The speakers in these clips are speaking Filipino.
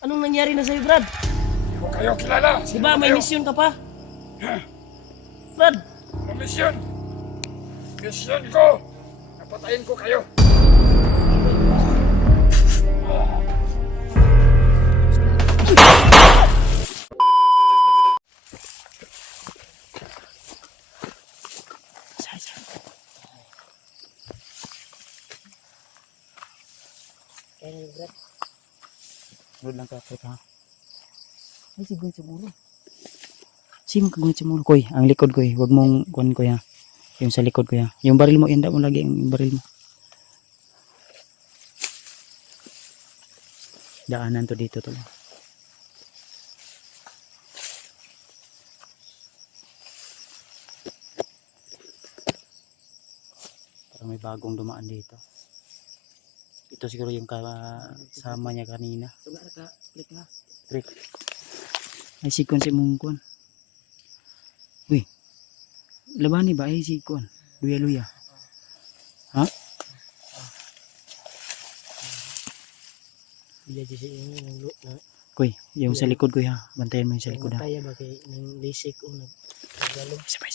Anong nangyari na sa'yo, Brad? Hindi ko kayo kilala. Di Sino ba may kayo? misyon ka pa? Ha? Brad, Ano misyon? Misyon ko! Napatayin ko kayo! Brad. Load lang ka, Trek, ha? Ay, siguro. Sino kagunit sa mulo, Koy? Ang likod, Koy. Huwag mong kunin, Koy, ha? Yung sa likod, Koy, ha? Yung baril mo, ihanda mo lagi yung baril mo. Daanan to dito, to. Parang may bagong dumaan dito. Ito siguro yung kasama niya kanina. Tugar ka, click ha. Trek. Ay, si Kuan si Mungkuan. Uy. Labani ba? Ay, si Kuan. Luya-luya. Ha? Bila di sa inyo ng na Koy, yung sa likod, Koy, ha? Bantayan mo yung sa likod, ha? mataya ba kay ng lisik o naggalog. Sabay.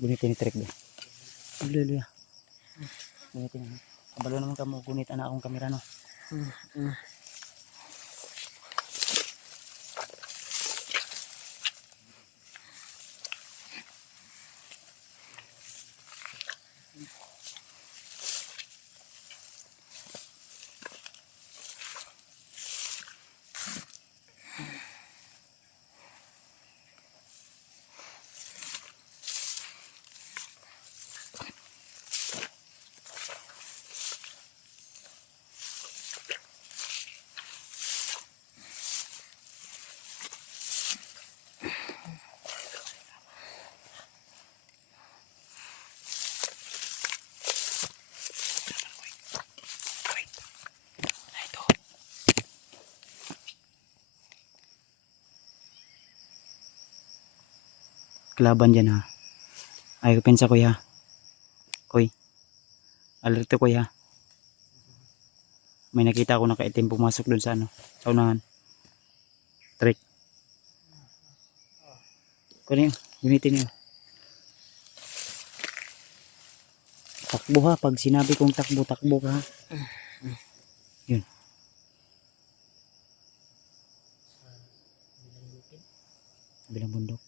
Gunitin ni Trek ba? Luya-luya. Gunitin na. Kabalo naman ka mo, gunitan na akong kamera, no? Kalaban dyan, ha? Ay, pensa, Koy, ha? Koy. Alerto, Koy, ha? May nakita ako nakaitim pumasok dun sa ano, sa unahan. Trek. Kunin, gunitin niyo. Takbo, ha? Pag sinabi kong takbo, takbo ka, ha? Yun. Bilang bundok.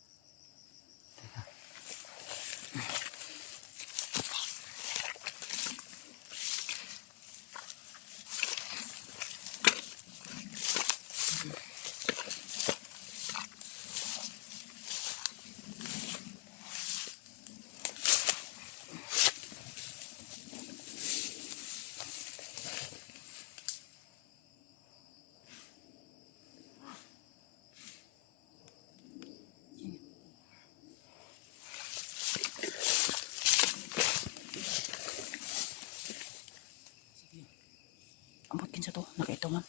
Ambot kinsa to, nakaito man.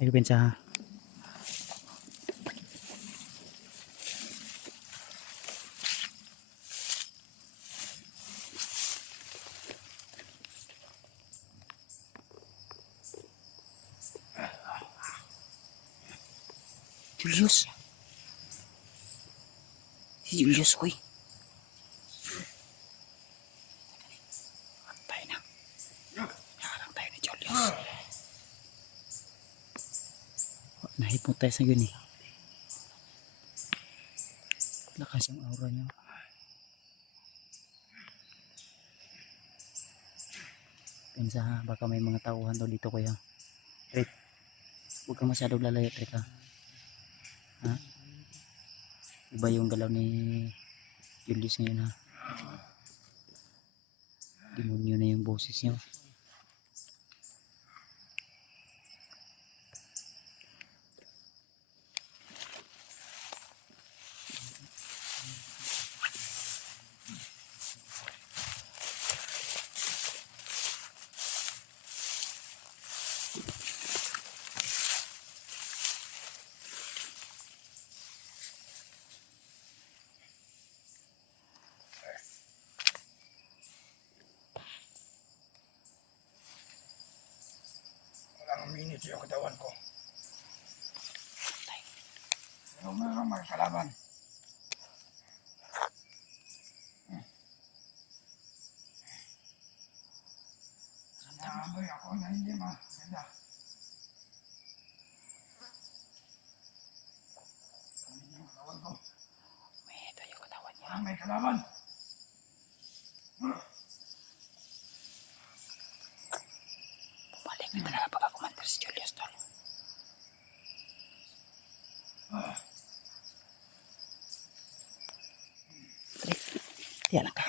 Ay, pensa, ha? Julius. Si Julius, Koy. Tayo na. Nakarang tayo ni Julius. Nahipot tayo sa yun, eh. Lakas yung aura niya. Pensa, ha? Baka may mga tauhan daw dito, Kuya. Trek. Huwag ka masyadong lalayo, Trek, ha? Ha? Iba yung galaw ni Julius ngayon, ha? Demonyo na yung boses niya. sa iyo katawan ko. Pero meron mga kalaban. Naamoy ako na hindi maganda. Hindi yung katawan ko. Ito yung katawan niya. May kalaban. Bumalik na talaga pagka-commander si Julius, tol. Tiyan ka.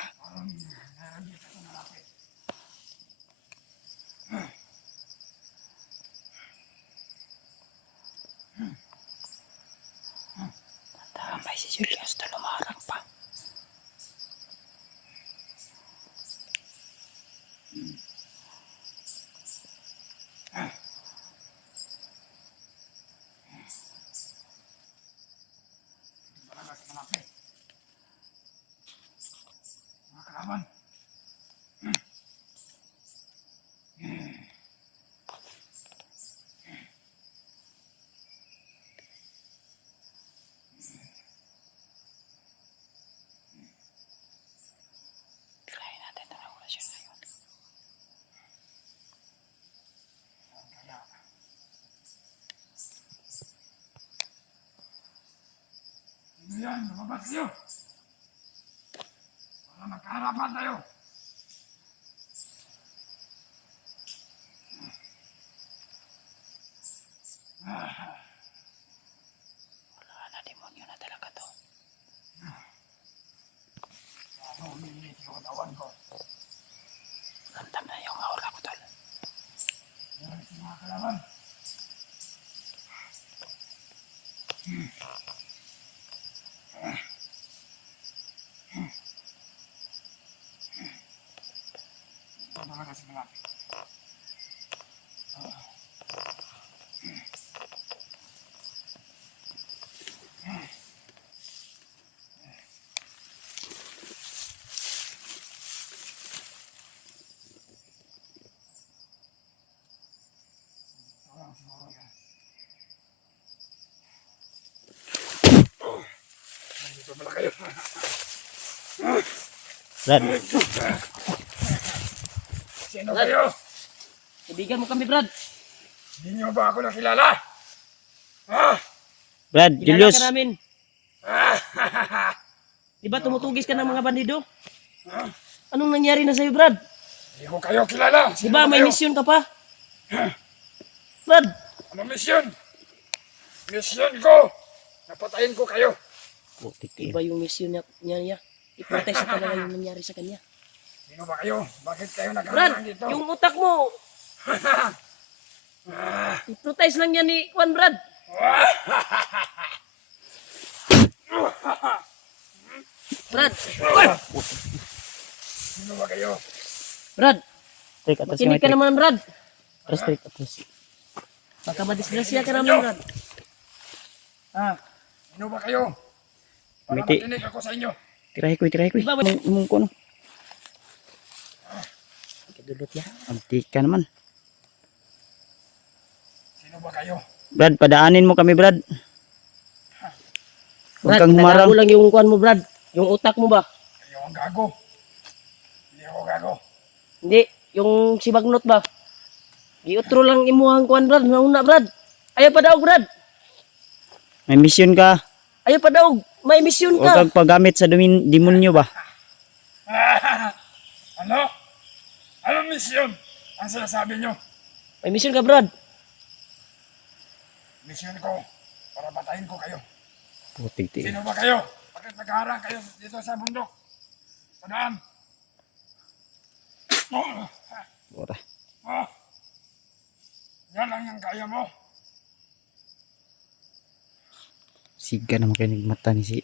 Damay si Julius, tol. Lumarang pa. Malagas malapit. Mga kalaban. Try natin na regulasyon ngayon. Kaya. Sino yan? Lumabas kayo. Para magkaharapan tayo. Wala na, demonyo na talaga to. Ano umiinit yung katawan ko? Ramdam na yung aura ko, tol. Yan si mga kalaban. Ito talaga si malapit. Ito lang siguro yan. Dito pala kayo. Brad, Sino kayo? Kaibigan mo kami, Brad. Hindi niyo ba ako nakilala? Ha? Brad, Kilala Julius. ka namin. Di ba tumutugis ka ng mga bandido? Anong nangyari na sa'yo, Brad? Hindi ko kayo kilala. Di Sino ba may kayo? misyon ka pa? Brad, Ano misyon? Misyon ko. Napatayin ko kayo. Putik iba yung misyon niya. I-protest ka talaga yung nangyari sa kanya. Sino ba kayo? Bakit kayo Brad, naghaharang dito? yung utak mo, i-protest lang yan ni Juan, Brad. Brad, Sino ba kayo? Brad, Trik, atas makinig ka naman, Brad. Atas, trik, atas. Baka madisgrasya ka naman, Brad. Sino ba kayo? Para Miti. makinig ako sa inyo. Tirahin ko, tirahin ko. Di ba, Umong ko, no? Kadulot yan. Antik ka naman. Sino ba kayo? Brad, padaanin mo kami, Brad. Huwag Brad, kang humarang. nagago lang yung kuan mo, Brad. Yung utak mo ba? Kayo ang gago. Hindi ako gago. Hindi, yung si Bagnot ba? Giutro lang imuhang kuan, Brad. Nauna, Brad. Ayaw pa daw, Brad. May misyon ka. Ayaw pa daw. May misyon Huwag ka. kang paggamit sa demonyo ba? Ano? Anong misyon? Ang sinasabi nyo? May misyon ka, Brad. Misyon ko para patayin ko kayo. Putik ti. Sino ba kayo? Bakit nagharang kayo dito sa bundok? Sa daan? Ora. Yan lang yung kaya mo. Siga na makinig mata ni si.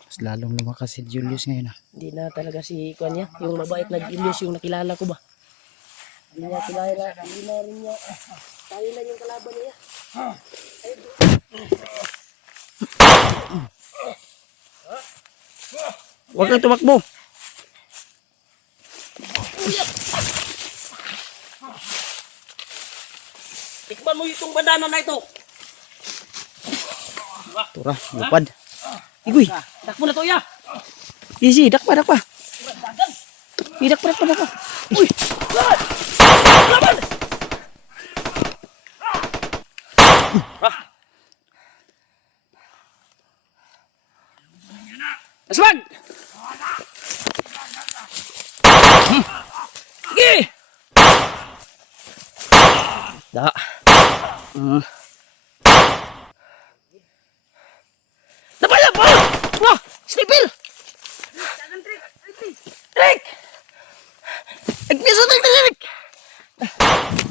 Mas lalong lumakas si Julius ngayon, ah. Hindi na talaga si kuan niya. Yung mabait na Julius yung nakilala ko ba? Hindi niya kilala. Hindi na rin niya. Tayo na yung kalaban niya. Huwag kang tumakbo. bandana na ito. Tura, lupad. Igoy. Takbo na to ya. Easy, dakpa. Dakpa. Uy! Laban! Aswag! Sige! Da. Napaya pa! Wah! Snipil! Trick! Nagpiso Trick!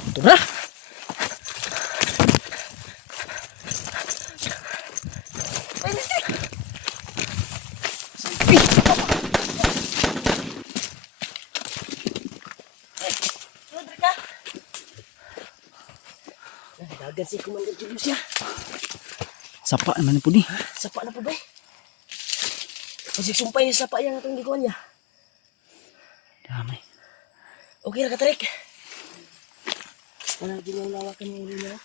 Ito na! Dagan si Commander Julius ya. Sapa naman po ni. Sapa na po ba eh? Kasi sumpay niya sapa yan itong likuan niya. Damay. Okay na ka, Tarik. Wala din yung lawakan niya yung niya.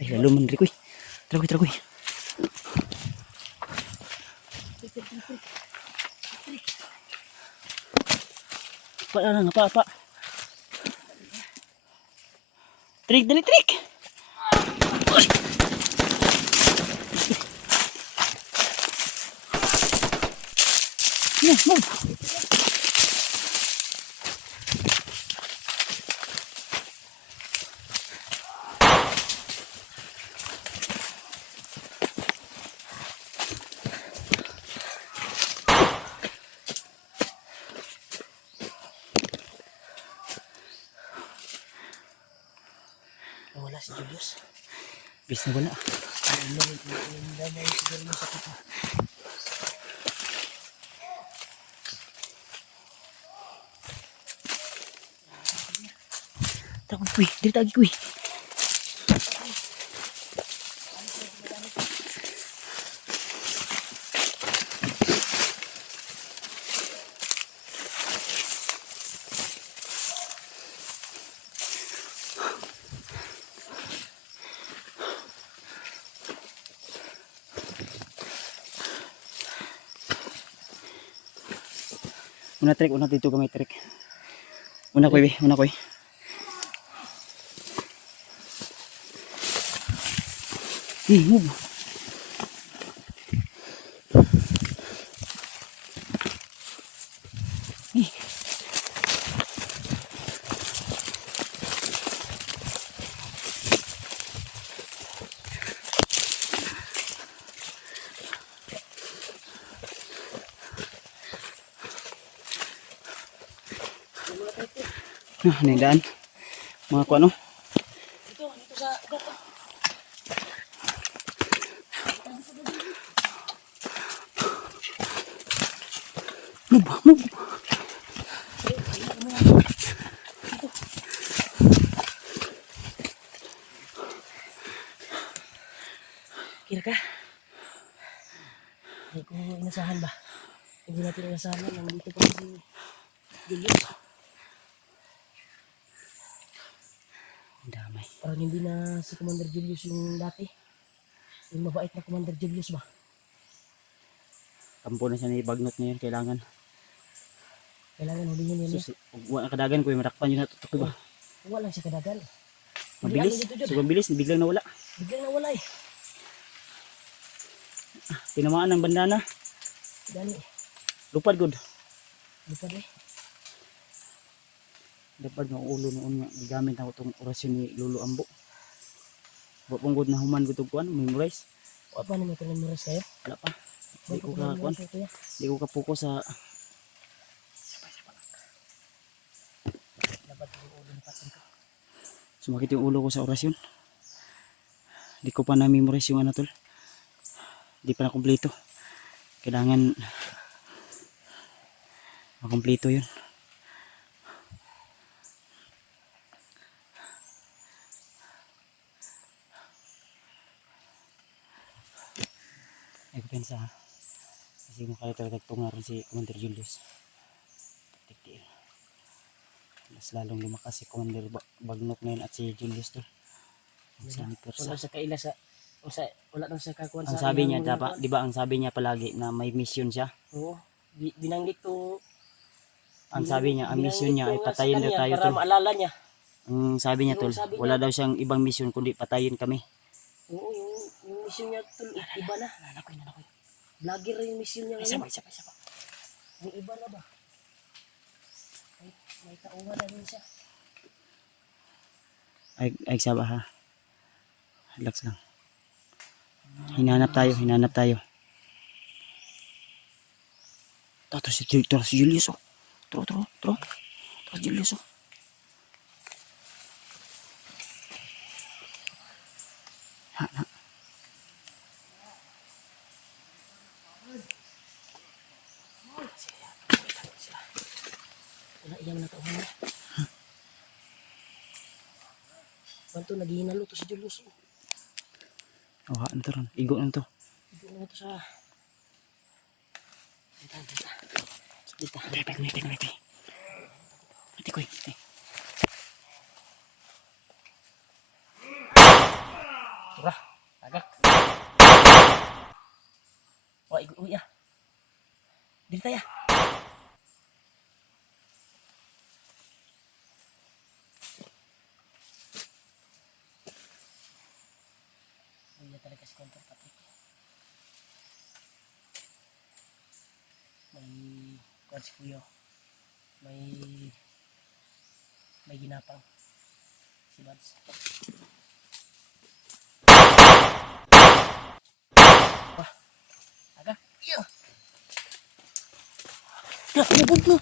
Ay, lalo man rin ko. Tragoy. Pa na nga, pa. Trik, dali, trik! Move! Wala si Julius. Bis na wala. Tagoy, kuy. Dili tagi, kuy. Una dito gamay trick. Una koy. Move. Ano yung daan? Mga ko ano? Dito sa... Move. Kira ka? Hindi ko inasahan ba? Hindi natin inasahan na nandito pa si Julius. Damay. Parang hindi na si Commander Julius yung dati. Yung mabait na Commander Julius ba? Kampo na siya ni Bagnot ngayon. Kailangan Hulihin niya. wala kadagan ko yung marakpan yun natutok ba? Wala lang siya kadagan. Mabilis. Dito, Jud. Sobrang bilis. Biglang nawala. Biglang nawala eh. Tinamaan ng bandana. Dali. Lupad good. Lupad eh. Dapat ng ulo noon nga gigamit ako tong orasyon ni Lolo Ambo. Wa pong good na human ko tong kuan, memorize. O paano mo ito memories kayo? Wala pa. Di ko ka kuan. Di ko ka focus sa sumakit yung ulo ko sa orasyon. Di ko pa na memorize yung ano tol. Di pa na kumpleto. Kailangan makumpleto yun. Ay ko pensa kasi makalital tagtungaran si Commander Julius. Tiktiil. Mas lalong lumakas si Commander Bagnot ngayon at si Julius tol. Saan Wala persa? sa kaila sa wala nang sa kakuan Ang sa sabi ilang niya, mga dapat, kuwan. di ba ang sabi niya palagi na may mission siya? Oo. Binanggit ko. Ang sabi niya, ang mission niya ay binanggit ko nga sa patayin daw kanya tayo para tol. maalala niya. Ang sabi niya Yung tol, sabi wala niya- daw siyang ibang mission kundi patayin kami. Oo, yung mission niya tol, iba na. Nanakoy. Vlogger rin yung mission niya Isa ngayon. pa, isa pa. Yung iba na ba? May tauhan na rin siya. Ay, saba ha. Relax lang. Hinanap tayo. Tato si Julius oh. Tro. Si Julius oh. Ha. Wala iyang natauhan na. Banto, naghihinalo to si Julius. Oh, haan to ron. Igo lang to. Ibo na ito sa... Dita. Ngiti. Ati koy. Surah. Agak. Wah, uy ya. Dita ya. Uy, talaga si Kontor Patrick. May kuwan si Kuya. May ginapang si Bads. Wah, agak. Iya. Ya, umubog na.